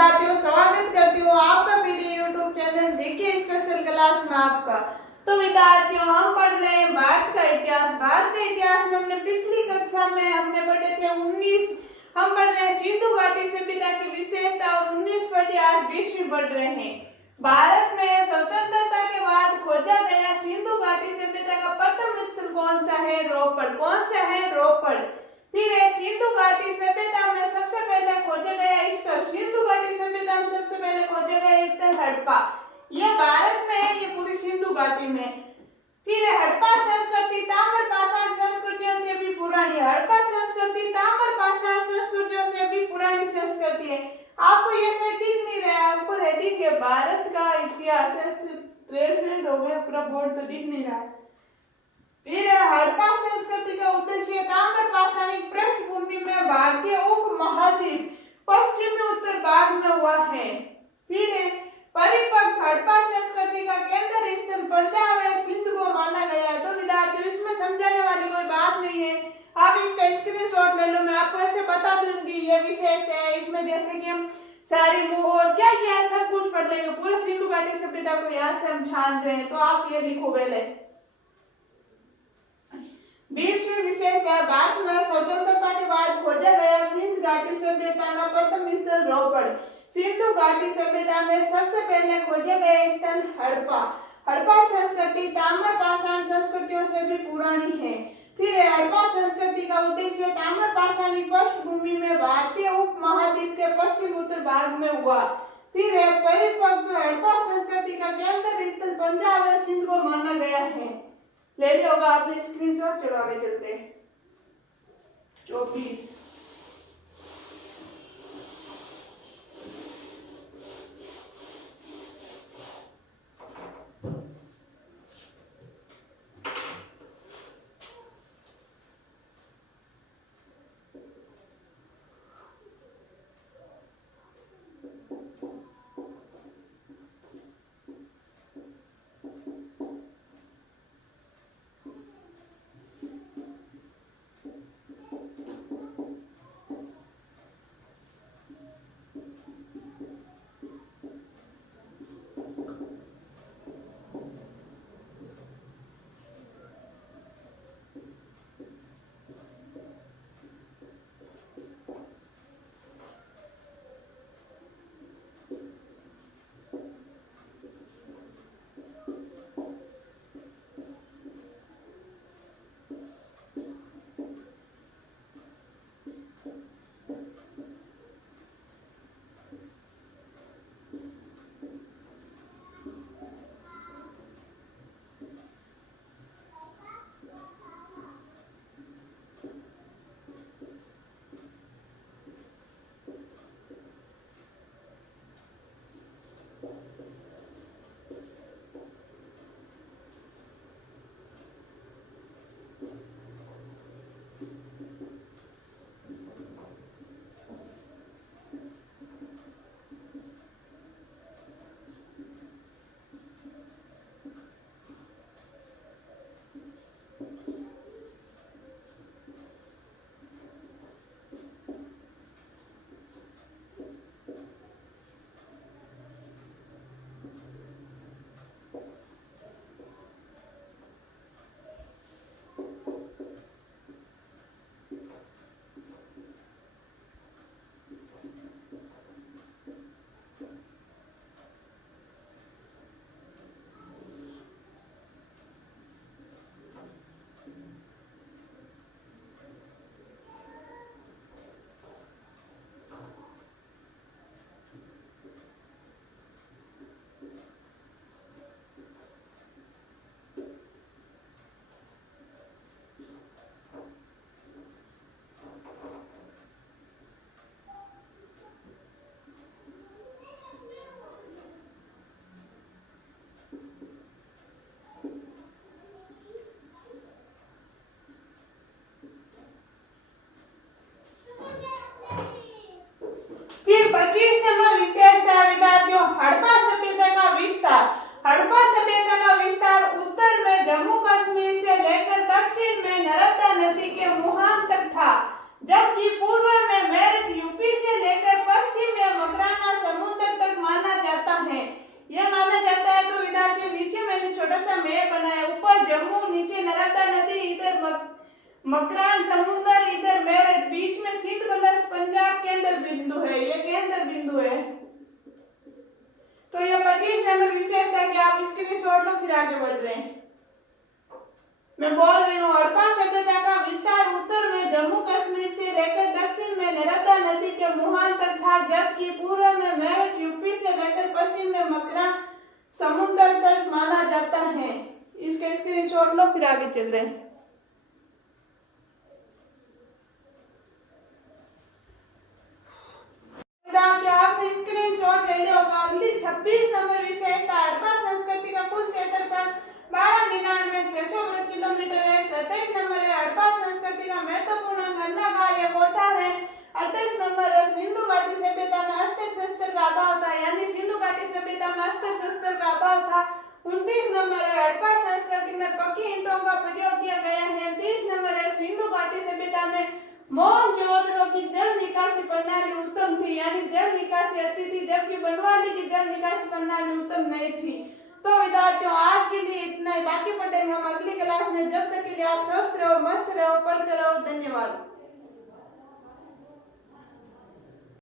विद्यार्थियों, स्वागत करती हूँ आपका मेरे YouTube channel GK special class में आपका। तो विद्यार्थियों, हम पढ़ रहे हैं भारत का इतिहास। भारत के इतिहास में हमने पिछली कक्षा में हमने पढ़े थे 19। हम पढ़ रहे हैं सिंधु घाटी सभ्यता की विशेषता और 19 पढ़ी, आज 20वीं पढ़ रहे हैं। भारत में स्वतंत्रता के बाद खोजा गया सिंधु घाटी सभ्यता का प्रथम स्थल कौन सा है? रोपड़। कौन सा है? रोपड़। फिर है सिंधु घाटी सभ्यता में सबसे पहले खोजा गया स्थल। सिंधु घाटी सभ्यता में सबसे पहले खोजा गया स्थल हड़प्पा। ये भारत में है, ये पूरी सिंधु घाटी में। फिर है हड़प्पा संस्कृति ताम्र पाषाण संस्कृतियों से भी पुरानी। हड़प्पा संस्कृति ताम्र पाषाण संस्कृतियों से भी पुरानी संस्कृति है। आपको ये सही दिख नहीं रहा है, ऊपर हेडिंग है भारत का इतिहास, रेड हो गया पूरा बोर्ड तो दिख नहीं रहा है। फिर हड़प्पा संस्कृति का उद्देश्य ताम्र पाषाणिक पृष्ठभूमि में भारतीय उपमहाद्वीप पश्चिमी उत्तर भाग में हुआ है। फिर परिपक्व हड़प्पा संस्कृति का केंद्र स्थल पंजाब है, सिंध को माना गया है। तो विद्यार्थियों, इसमें समझाने वाली कोई बात नहीं है, आप इसका स्क्रीनशॉट ले लो। मैं आपको ऐसे बता दूंगी ये विशेषता है इसमें, जैसे कि हम सारी मुंह और क्या क्या है सब कुछ पढ़ लेंगे। पूरे सिंधु घाटी सभ्यता को यहाँ से हम छान रहे हैं, तो आप ये लिखो पहले। 20वीं विशेषता है भारत में स्वतंत्रता के बाद खोजा गया सिंधु घाटी सभ्यता का प्रथम स्थल रोपड़। सिंधु घाटी सभ्यता में सबसे पहले खोजे गए स्थल हड़प्पा। हड़प्पा संस्कृति ताम्र पाषाण संस्कृतियों से भी पुरानी है। फिर हड़प्पा संस्कृति का उद्देश्य ताम्र पाषाणिक पृष्ठभूमि में भारतीय उपमहाद्वीप के पश्चिम उत्तर भाग में हुआ। फिर परिपक्व हड़प्पा संस्कृति का केंद्र स्थल पंजाब व सिंध को माना गया है। ले लिया होगा आपने स्क्रीनशॉट, चलो आगे चलते हैं। 24 नंबर विशेषता है विद्यार्थियों हड़प्पा सभ्यता का विस्तार। हड़प्पा सभ्यता का विस्तार उत्तर में जम्मू कश्मीर से लेकर दक्षिण में नर्मदा नदी के मुहान तक था, जबकि पूर्व में मेरठ यूपी से लेकर पश्चिम में मकराना मकरान समुद्र इधर मेरठ, बीच में सिंध प्लस पंजाब केंद्र बिंदु है, ये केंद्र बिंदु है। तो ये 25 नंबर विशेषता कि आप स्क्रीनशॉट लो फिर आगे बढ़ रहे हैं। मैं बोल रही हूँ हड़प्पा सभ्यता का विस्तार उत्तर में जम्मू कश्मीर से लेकर दक्षिण में नर्मदा नदी के मुहान तक था, जबकि पूर्व में मेरठ यूपी से लेकर पश्चिम में मकरान समुद्र तक माना जाता है। इसके स्क्रीनशॉट लो फिर आगे चल रहे हैं। आपने स्क्रीनशॉट ले लिया होगा। अगली 26 नंबर विशेषता हड़प्पा संस्कृति का कुल क्षेत्रफल 12,99,600 वर्ग किलोमीटर है। 27 नंबर है हड़प्पा संस्कृति का महत्वपूर्ण अन्नागार या कोठार है। 28 नंबर है सिंधु घाटी सभ्यता में अस्त्र शस्त्र का अभाव था, यानी सिंधु घाटी सभ्यता में अस्त्र शस्त्र का अभाव था। 29 नंबर है हड़प्पा संस्कृति में पक्की ईंटों का प्रयोग किया गया है। 30 नंबर है सिंधु घाटी सभ्यता में मोहनजोदड़ो की जल निकासी प्रणाली उत्तम थी, यानी जल निकासी अच्छी थी, जबकि बनवाली की जल निकासी प्रणाली उत्तम नहीं थी। तो विद्यार्थियों आज के लिए इतना ही, बाकी पढ़ेंगे हम अगली क्लास में। जब तक के लिए आप स्वस्थ रहो, मस्त रहो, पढ़ते रहो। धन्यवाद।